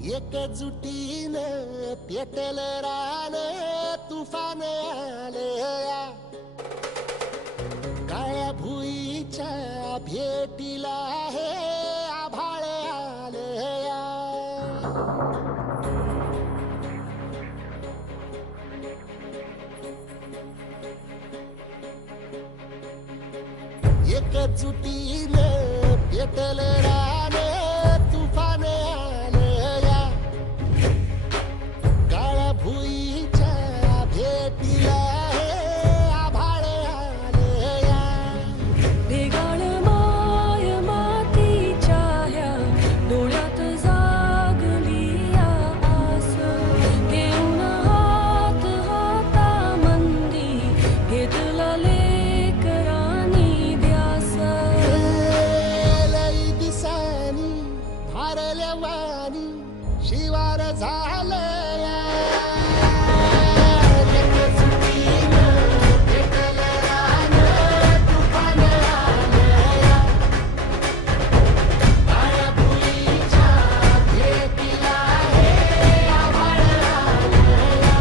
एकजुटीनं पेटलं रान तुफान आलया काळ्या भुईच्या भेटीला हे आभाळ आलया एकजुटीनं पेटलं रान तुफान आलया काळ्या भुईच्या भेटीला हे आभाळ आलया भेगाळ माय मातीच्या ह्या डोळ्यात जागली आस घेऊन हात हातामंदी घेतला लेकरांनी ध्यास लई दिसानी भारल्या वाणी शिवार झालया एकजुटीनं पेटलं रान तुफान आलया काळ्या भुईच्या भेटीला हे आभाळ आलया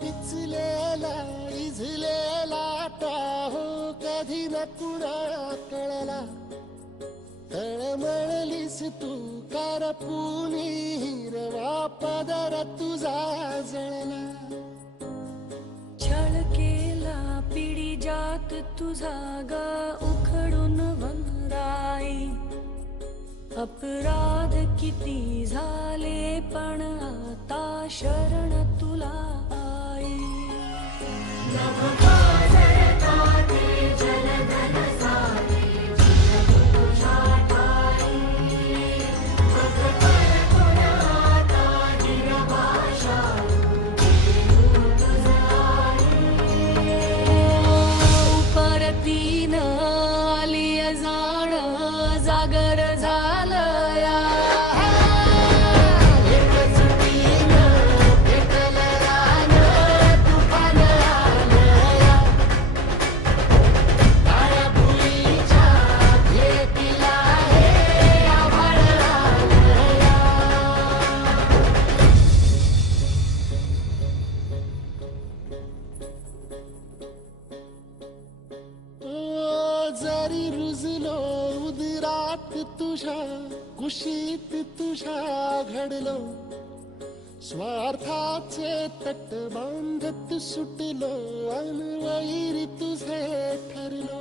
पिचलेला इझलेला टाहो कधी न कुणा कळला तळमळलीस तू करपुनी हिरवा पदर तुझा जळला छळ केला पिढी जात तुझा गा उखडून वनराई अपराध किती झाले पण आता शरण तुला आई परतीन आली जाण जागर झालया एकजुटीनं पेटलं रान तुफान आलया काळ्या भुईच्या भेटीला हे आभाळ आलया जरी रुजलो उदरात तुझ्या कुशीत तुझ्या घडलो स्वार्थाचे तट बांधत सुटलो अनवैरी तुझे ठरलो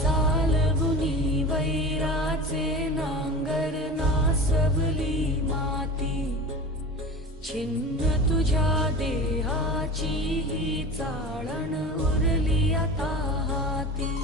चालवुनी वैराचे नांगर नासवली माती छिन्न तुझ्या देहाची ही चाळण उरली आता हाती